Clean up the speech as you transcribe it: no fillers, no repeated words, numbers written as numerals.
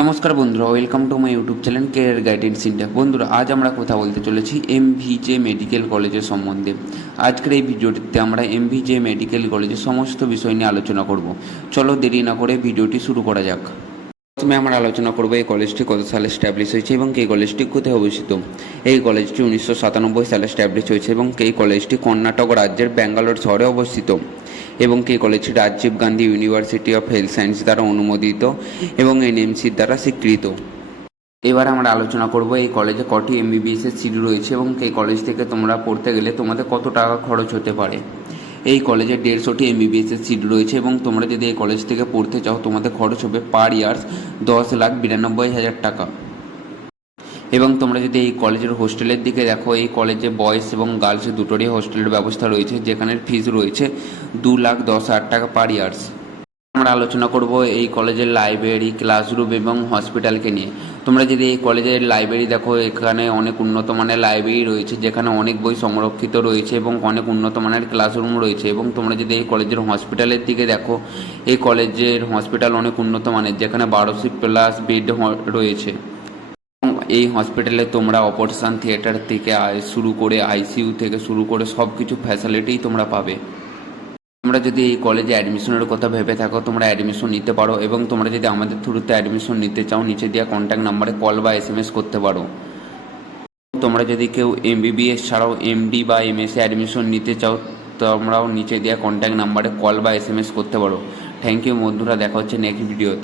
নমস্কার বন্ধুরা, welcome to my YouTube channel career guidance India. বন্ধুরা, আজ আমরা কথা বলতে চলেছি এমভিজে মেডিকেল কলেজের সম্বন্ধে। আজকের এই ভিডিওটিতে আমরা এমভিজে মেডিকেল কলেজের সমস্ত বিষয় নিয়ে আলোচনা করব। চলো দেরি না করে ভিডিওটি শুরু করা যাক। প্রথমে আমরা আলোচনা করব এই কলেজটি কত সালে স্ট্যাবলিশ হয়েছে এবং এই কলেজটি কোথায় অবস্থিত। এই কলেজটি 1997 সালে স্ট্যাবলিশ হয়েছে এবং এই কলেজটি কর্ণাটক রাজ্যের ব্যাঙ্গালোর শহরে অবস্থিত এবং এই কলেজটি Rajiv Gandhi university of health science দ্বারা অনুমোদিত এবং এনএমসির দ্বারা স্বীকৃত। এবার আমরা আলোচনা করব এই কলেজে কটি এমবিবিএস এর সিট রয়েছে এবং এই কলেজ থেকে তোমরা পড়তে গেলে তোমাদের কত টাকা খরচ হতে পারে। এই কলেজে 150টি এমবিবিএস এর সিট রয়েছে এবং তোমরা যদি এই কলেজ থেকে পড়তে চাও তোমাদের খরচ হবে পার ইয়ার্স 10,92,000 টাকা। এবং তোমরা যদি এই কলেজের হোস্টেলের দিকে দেখো, এই কলেজে বয়েজ এবং গার্লস দুটোরই হোস্টেলের ব্যবস্থা রয়েছে, যেখানে ফিস রয়েছে 2,10,000 টাকা পার ইয়ার্স। আমরা আলোচনা করব এই কলেজের লাইব্রেরি, ক্লাসরুম এবং হসপিটালকে নিয়ে। তোমরা যদি এই কলেজের লাইব্রেরি দেখো, এখানে অনেক উন্নত মানের লাইব্রেরি রয়েছে, যেখানে অনেক বই সংরক্ষিত রয়েছে এবং অনেক উন্নত মানের ক্লাসরুম রয়েছে। এবং তোমরা যদি এই কলেজের হসপিটালের দিকে দেখো, এই কলেজের হসপিটাল অনেক উন্নত মানের, যেখানে 1200+ বেড রয়েছে। এই হসপিটালে তোমরা অপারেশন থিয়েটার থেকে শুরু করে আইসিইউ থেকে শুরু করে সব কিছু ফ্যাসিলিটিই তোমরা পাবে। তোমরা যদি এই কলেজে অ্যাডমিশনের কথা ভেবে থাকো, তোমরা অ্যাডমিশন নিতে পারো এবং তোমরা যদি আমাদের থ্রুতে অ্যাডমিশন নিতে চাও, নিচে দেওয়া কন্ট্যাক্ট নাম্বারে কল বা এসএমএস করতে পারো। তোমরা যদি কেউ এমবিবিএস ছাড়াও এমডি বা এমএসএ অ্যাডমিশন নিতে চাও, তোমরাও নিচে দেওয়া কন্ট্যাক্ট নাম্বারে কল বা এসএমএস করতে পারো। থ্যাংক ইউ বন্ধুরা, দেখা হচ্ছে নেক্সট ভিডিওতে।